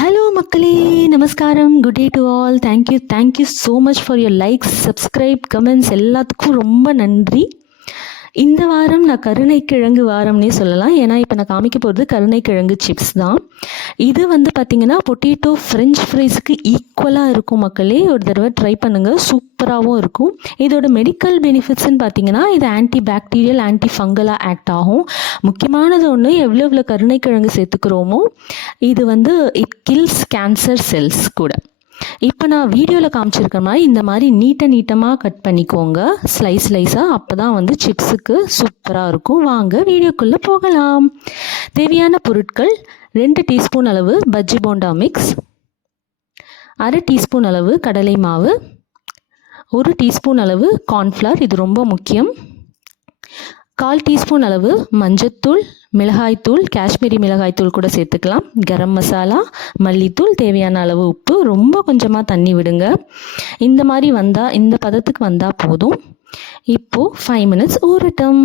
Hello மக்களே, நமஸ்காரம். Good day to all. Thank you so much for your likes, subscribe, comments எல்லாத்துக்கும் ரொம்ப நன்றி. இந்த வாரம் நான் கருணைக்கிழங்கு வாரம்னே சொல்லலாம். ஏன்னா இப்போ நான் காமிக்க போகிறது கருணைக்கிழங்கு சிப்ஸ் தான். இது வந்து பார்த்திங்கன்னா பொட்டேட்டோ ஃப்ரெஞ்ச் ஃப்ரைஸுக்கு ஈக்குவலாக இருக்கும் மக்களே. ஒரு தடவை ட்ரை பண்ணுங்கள், சூப்பராகவும் இருக்கும். இதோட மெடிக்கல் பெனிஃபிட்ஸ்ன்னு பார்த்தீங்கன்னா இது ஆன்டி பாக்டீரியல், ஆன்டி ஃபங்கலாக ஆக்ட் ஆகும். முக்கியமானது ஒன்று, எவ்வளோ கருணைக்கிழங்கு சேர்த்துக்கிறோமோ இது வந்து இட் கில்ஸ் கேன்சர் செல்ஸ் கூட. இப்போ நான் வீடியோவில் காமிச்சிருக்க மாதிரி இந்த மாதிரி நீட்டமாக கட் பண்ணிக்கோங்க, ஸ்லைஸாக. அப்போ தான் வந்து சிப்ஸுக்கு சூப்பராக இருக்கும். வாங்க வீடியோக்குள்ளே போகலாம். தேவையான பொருட்கள்: 2 டீஸ்பூன் அளவு பஜ்ஜி போண்டா மிக்ஸ், 1/2 டீஸ்பூன் அளவு கடலை மாவு, 1 டீஸ்பூன் அளவு கார்ன்ஃப்ளவர், இது ரொம்ப முக்கியம், 1/4 டீஸ்பூன் அளவு மஞ்சத்தூள், மிளகாய்த்தூள், காஷ்மீரி மிளகாய்த்தூள் கூட சேர்த்துக்கலாம், கரம் மசாலா, மல்லித்தூள், தேவையான அளவு உப்பு, ரொம்ப கொஞ்சமாக தண்ணி விடுங்க. இந்த மாதிரி வந்தால், இந்த பதத்துக்கு வந்தால் போதும். இப்போது 5 மினிட்ஸ் ஊறட்டும்.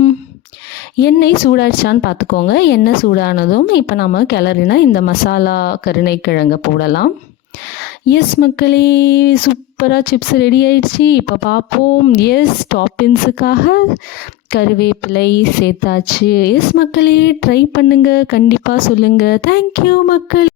எண்ணெய் சூடாச்சான்னு பார்த்துக்கோங்க. எண்ணெய் சூடானதும் இப்போ நம்ம கிளறினா இந்த மசாலா கருணைக்கிழங்கை போடலாம். எஸ் மக்களே, சூப்பராக சிப்ஸ் ரெடி ஆயிடுச்சு. இப்போ பார்ப்போம். எஸ், டாப்பின்ஸுக்காக கருவேப்பிலை சேர்த்தாச்சு. எஸ் மக்களே, ட்ரை பண்ணுங்கள், கண்டிப்பாக சொல்லுங்கள். தேங்க்யூ மக்களே.